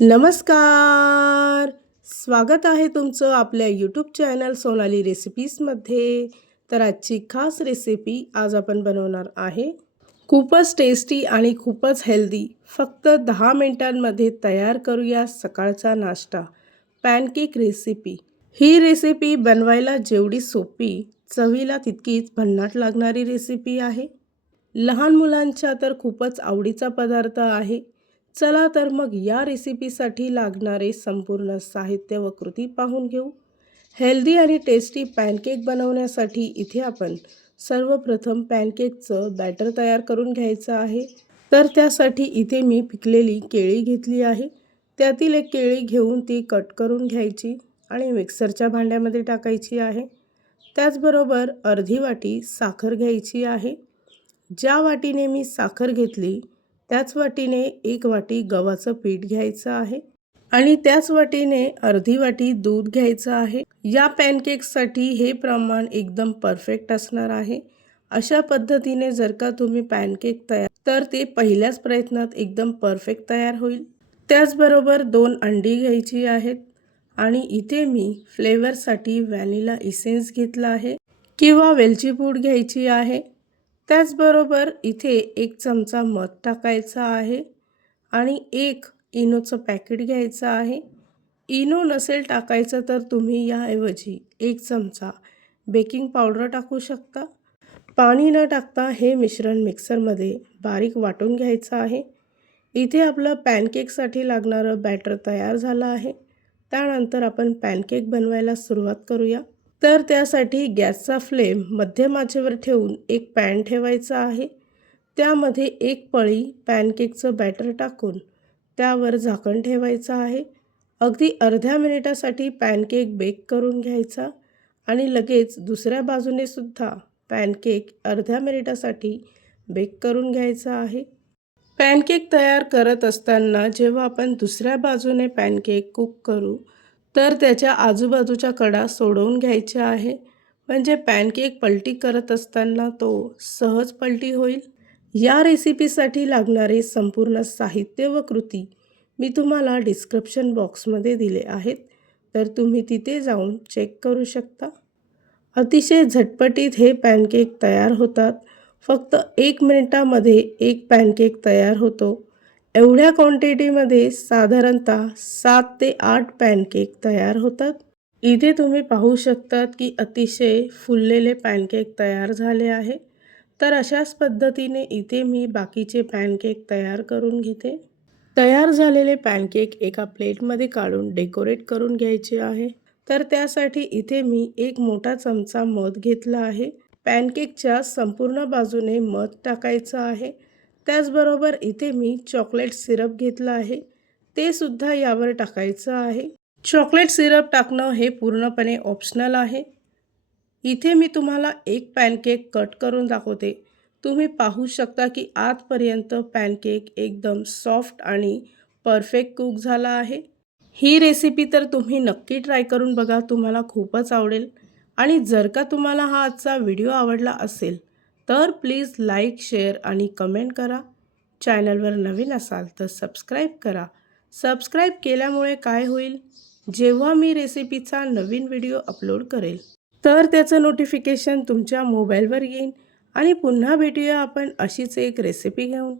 नमस्कार. स्वागत आहे तुमचं आपल्या यूट्यूब चॅनल सोनाली रेसिपीजमध्ये. तर आजची खास रेसिपी आज आपण बनवणार आहे. खूपच टेस्टी आणि खूपच हेल्दी. फक्त 10 मिनिटांमध्ये तयार करूया सकाळचा नाश्ता. Pancake recipe. ही रेसिपी बनवायला जेवढी सोपी, चवीला तितकीच भन्नाट लागणारी रेसिपी आहे. लहान मुलांच्या तर खूपच आवडीचा पदार्थ आहे. चला तर मग या रेसिपीसाठी लागणारे संपूर्ण साहित्य व कृती पाहून घेऊ. हेल्दी आणि टेस्टी पॅनकेक बनवण्यासाठी इथे आपण सर्वप्रथम पॅनकेकचं बॅटर तयार करून घ्यायचं आहे. तर त्यासाठी इथे मी पिकलेली केळी घेतली आहे. त्यातील एक केळी घेऊन ती कट करून घ्यायची आणि मिक्सरच्या भांड्यामध्ये टाकायची आहे. त्याचबरोबर अर्धी वाटी साखर घ्यायची आहे. ज्या वाटीने मी साखर घेतली त्याच वाटीने 1 वाटी गव्हाचं पीठ घ्यायचं आहे आणि त्याच वाटीने अर्धी वाटी दूध घ्यायचं आहे. या पॅनकेकसाठी हे प्रमाण एकदम परफेक्ट असणार आहे. अशा पद्धतीने जर का तुम्ही पॅनकेक तयार तर ते पहिल्याच प्रयत्नात एकदम परफेक्ट तयार होईल. त्याचबरोबर 2 अंडी घ्यायची आहेत आणि इथे मी फ्लेवरसाठी व्हॅनिला इसेन्स घेतला आहे किंवा वेलची पूड घ्यायची आहे. त्याचबरोबर इथे 1 चमचा मध टाकायचा आहे आणि 1 इनोचं पॅकेट घ्यायचं आहे. इनो नसेल टाकायचं तर तुम्ही याऐवजी 1 चमचा बेकिंग पावडर टाकू शकता. पाणी न टाकता हे मिश्रण मिक्सरमध्ये बारीक वाटून घ्यायचं आहे. इथे आपलं पॅनकेकसाठी लागणारं बॅटर तयार झालं आहे. त्यानंतर आपण पॅनकेक बनवायला सुरुवात करूया. तर त्यासाठी गॅसचा फ्लेम मध्यम आचेवर ठेवून एक पॅन ठेवायचा आहे. त्यामध्ये 1 पळी पॅनकेकचं बॅटर टाकून त्यावर झाकण ठेवायचं आहे. अगदी अर्ध्या मिनिटासाठी पॅनकेक बेक करून घ्यायचा आणि लगेच दुसऱ्या बाजूने सुद्धा पॅनकेक अर्ध्या मिनिटासाठी बेक करून घ्यायचा आहे. पॅनकेक तयार करत असताना जेव्हा आपण दुसऱ्या बाजूने पॅनकेक कुक करू तर त्याच्या आजूबाजूच्या कडा सोडवून घ्यायच्या आहे. म्हणजे पॅनकेक पलटी करत असताना तो सहज पलटी होईल. या रेसिपीसाठी लागणारे संपूर्ण साहित्य व कृती मी तुम्हाला डिस्क्रिप्शन बॉक्समध्ये दिले आहेत. तर तुम्ही तिथे जाऊन चेक करू शकता. अतिशय झटपटीत हे पॅनकेक तयार होतात. फक्त 1 मिनिटामध्ये 1 पॅनकेक तयार होतो. एवढ्या क्वांटिटीमध्ये साधारणतः 7 ते 8 पॅनकेक तयार होतात. इथे तुम्ही पाहू शकतात की अतिशय फुललेले पॅनकेक तयार झाले आहे. तर अशाच पद्धतीने इथे मी बाकीचे पॅनकेक तयार करून घेते. तयार झालेले पॅनकेक एका प्लेटमध्ये काढून डेकोरेट करून घ्यायचे आहे. तर त्यासाठी इथे मी 1 मोठा चमचा मध घेतला आहे. पॅनकेकच्या संपूर्ण बाजूने मध टाकायचं आहे. त्याचबरोबर इथे मी चॉकलेट सिरप घेतलं आहे. ते सुद्धा यावर टाकायचं आहे. चॉकलेट सिरप टाकणं हे पूर्णपणे ऑप्शनल आहे. इथे मी तुम्हाला 1 पॅनकेक कट करून दाखवते. तुम्ही पाहू शकता की आतपर्यंत पॅनकेक एकदम सॉफ्ट आणि परफेक्ट कुक झाला आहे. ही रेसिपी तर तुम्ही नक्की ट्राय करून बघा. तुम्हाला खूपच आवडेल. आणि जर का तुम्हाला हा आजचा व्हिडिओ आवडला असेल तर प्लीज लाईक, शेअर आणि कमेंट करा. चॅनलवर नवीन असाल तर सबस्क्राईब करा. सबस्क्राईब केल्यामुळे काय होईल, जेव्हा मी रेसिपीचा नवीन व्हिडिओ अपलोड करेल तर त्याचं नोटिफिकेशन तुमच्या मोबाईलवर येईल. आणि पुन्हा भेटूया आपण अशीच एक रेसिपी घेऊन.